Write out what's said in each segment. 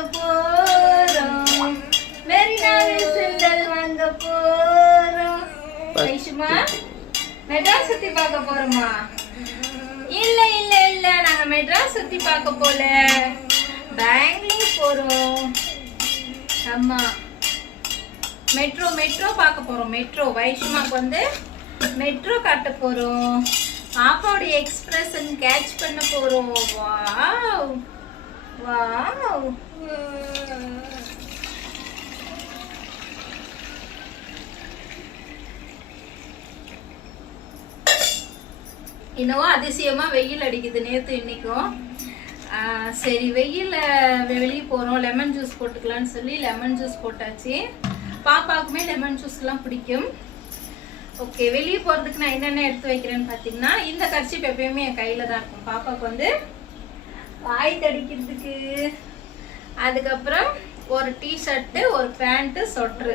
போறோம். மெரினாவில் வாங்க போறோம். வைஷுமா மெட்ராஸ் சுத்தி பார்க்க போறோமா? இல்ல இல்ல இல்ல. நாங்க மெட்ராஸ் சுத்தி பார்க்க போல. பெங்களூர் போறோம். ஆமா மெட்ரோ மெட்ரோ பார்க்க போறோம். மெட்ரோ வைஷ்மாக்கு வந்து மெட்ரோ காட்ட போறோம். பாப்பாவுடைய எக்ஸ்பிரஷன் கேட்ச் பண்ண போறோம். வாவ். வாவ் இன்னும் அதிசயமாக வெயில் அடிக்குது நேற்று இன்றைக்கும் சரி வெயிலில் வெளியே போகிறோம் லெமன் ஜூஸ் போட்டுக்கலாம்னு சொல்லி லெமன் ஜூஸ் போட்டாச்சு. பாப்பாவுக்குமே லெமன் ஜூஸ்லாம் பிடிக்கும். ஓகே வெளியே போகிறதுக்கு நான் என்னென்ன எடுத்து வைக்கிறேன்னு பார்த்தீங்கன்னா இந்த கர்ச்சிப் எப்பயுமே என் கையில் தான் இருக்கும். பாப்பாவுக்கு வந்து வாய் தடிக்கிறதுக்கு. அதுக்கப்புறம் ஒரு டிஷர்ட்டு ஒரு பேண்ட்டு சொட்ரு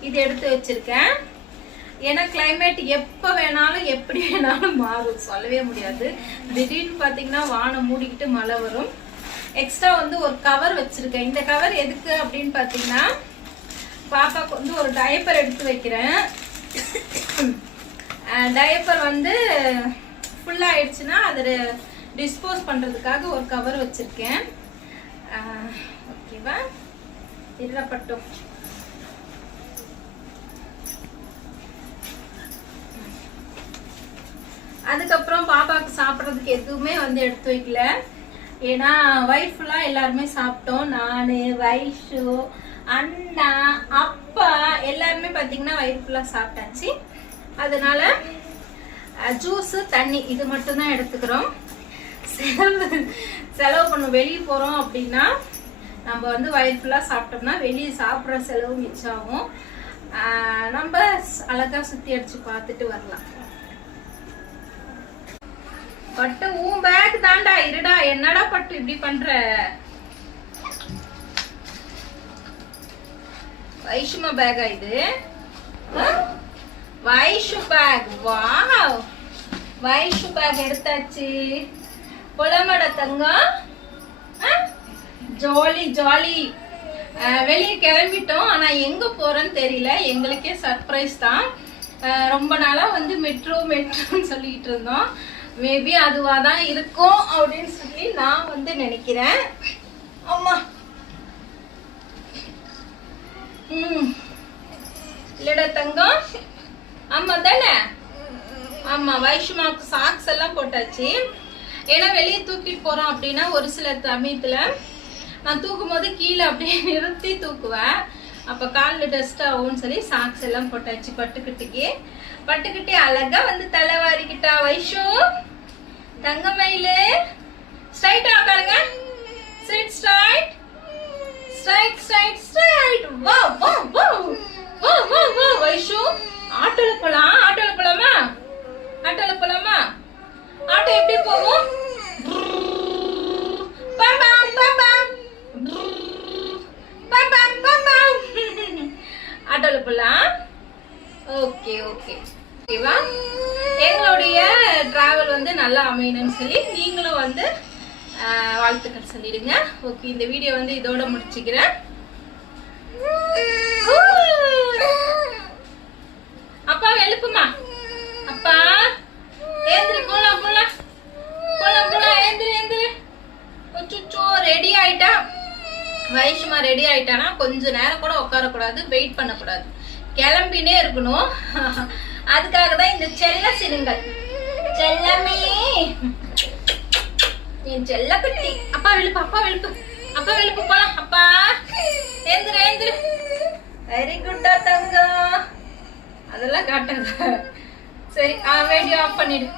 இது எடுத்து வச்சுருக்கேன். ஏன்னா கிளைமேட் எப்போ வேணாலும் எப்படி வேணாலும் மாறும். சொல்லவே முடியாது. திடீர்னு பார்த்தீங்கன்னா வானம் மூடிக்கிட்டு மழை வரும். எக்ஸ்ட்ரா வந்து ஒரு கவர் வச்சுருக்கேன். இந்த கவர் எதுக்கு அப்படின்னு பார்த்தீங்கன்னா பாப்பாவுக்கு வந்து ஒரு டயப்பர் எடுத்து வைக்கிறேன். டயப்பர் வந்து ஃபுல்லாக அது டிஸ்போஸ் பண்ணுறதுக்காக ஒரு கவர் வச்சுருக்கேன். ஓகேவா? இருப்பட்டும் அதுக்கப்புறம் பாப்பாவுக்கு சாப்பிட்றதுக்கு எதுவுமே வந்து எடுத்து வைக்கல. ஏன்னா வயிறு ஃபுல்லாக எல்லாருமே சாப்பிட்டோம். நான் வைஷு அண்ணா அப்பா எல்லாருமே பார்த்தீங்கன்னா வயிறு ஃபுல்லாக சாப்பிட்டாச்சு. அதனால ஜூஸு தண்ணி இது மட்டும்தான் எடுத்துக்கிறோம். செலவு செலவு பண்ணும் வெளியே போகிறோம் அப்படின்னா நம்ம வந்து வயிறு ஃபுல்லாக சாப்பிட்டோம்னா வெளியே சாப்பிட்ற செலவு மிச்சாகும் ஆஹ் நம்ம அழகா சுற்றி அடிச்சு பார்த்துட்டு வரலாம். பட்டு உன் பேக் தாண்டா இருடா. என்னடா பட்டு இப்படி பண்ற? வைஷுமா பேக்கா இது? வைஷு பேக் வா வைஷு பேக் எடுத்தாச்சு. புலமட தங்கம். Jolly jolly. வெளியே கிளம்பிட்டோம். ஆனா எங்க போகிறோன்னு தெரியல. எங்களுக்கே சர்ப்ரைஸ் தான். ரொம்ப நாளா வந்து மெட்ரோ மெட்ரோன்னு சொல்லிட்டு இருந்தோம். மேபி அதுவாக தான் இருக்கும் அப்படின்னு சொல்லி நான் வந்து நினைக்கிறேன். அம்மா. ம். இல்லடா தங்கம். ஆமா தானே? ஆமா வைஷ்மாவுக்கு சாக்ஸ் எல்லாம் போட்டாச்சு. ஏன்னா வெளியே தூக்கிட்டு போறோம் அப்படின்னா ஒரு சில சமயத்துல நான் தூக்கும் போது கீழே அப்படியே நிறுத்தி தூக்குவேன். அப்ப காலில் டஸ்ட் ஆகும்னு சொல்லி சாக்ஸ் எல்லாம் போட்டாச்சு பட்டுக்கிட்டுக்கு பட்டுக்கிட்டே அழகா வந்து தலை வாரிக்கிட்டா வைஷு தங்கமயிலு ஸ்ட்ரைட்டாக உட்காருங்க. ஸ்ட்ரைட் ஸ்ட்ரைட் ஸ்ட்ரைட் ஸ்ட்ரைட் வா ஓகே ஓகே. ஓகேவா எங்களுடைய டிராவல் வந்து நல்லா அமையணும்னு சொல்லி நீங்களும் வந்து வாழ்த்துக்கள் சொல்லிடுங்க. ஓகே இந்த வீடியோ வந்து இதோட முடிச்சுக்கிறேன். அப்பா எழுப்புமா? அப்பா ஏந்திரி போலாம் போலாம். போலாம் போலாம் ஏந்திரி ஏந்திரி. அச்சோ ரெடி ஆயிட்டா. வயசுமா ரெடி ஆயிட்டானா கொஞ்ச நேரம் கூட உட்காரக்கூடாது வெயிட் பண்ணக்கூடாது. கிளம்பினே இருக்கணும். அதுக்காக தான் இந்த செல்ல சினுங்கள் செல்லமே. என் செல்ல குட்டி அப்பா விழுப்பு அப்பா விழுப்பு. அப்பா விழுப்பு போலாம். அப்பா. ஏந்திரு ஏந்திரு. வெரி குட்டா தங்கம். அதெல்லாம் காட்டாத. சரி வீடியோ ஆஃப் பண்ணிடு.